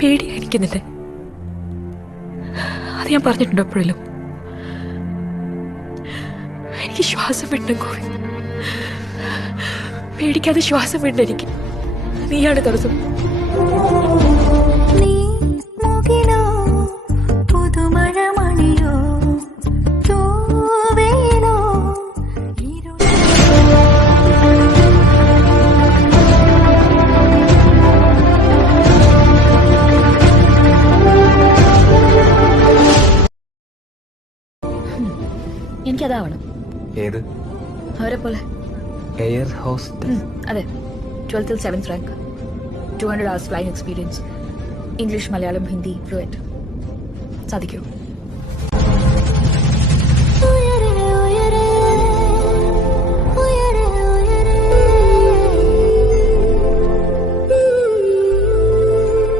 പേടിയായിരിക്കുന്നില്ലേ? അത് ഞാൻ പറഞ്ഞിട്ടുണ്ടോ എപ്പോഴല്ലോ? എനിക്ക് ശ്വാസം വിടണം ഗോവിന്ദ്. പേടിക്കാതെ ശ്വാസം വിടണം എനിക്ക്. നീയാണ് തടസ്സം. എനിക്കതാവണം. ഏത്? അവരെ പോലെ എയർ ഹോസ്റ്റസ്. അതെ, 12th 7th rank, 200 hours flying experience, English Malayalam Hindi fluent. സാധിക്കുമോ?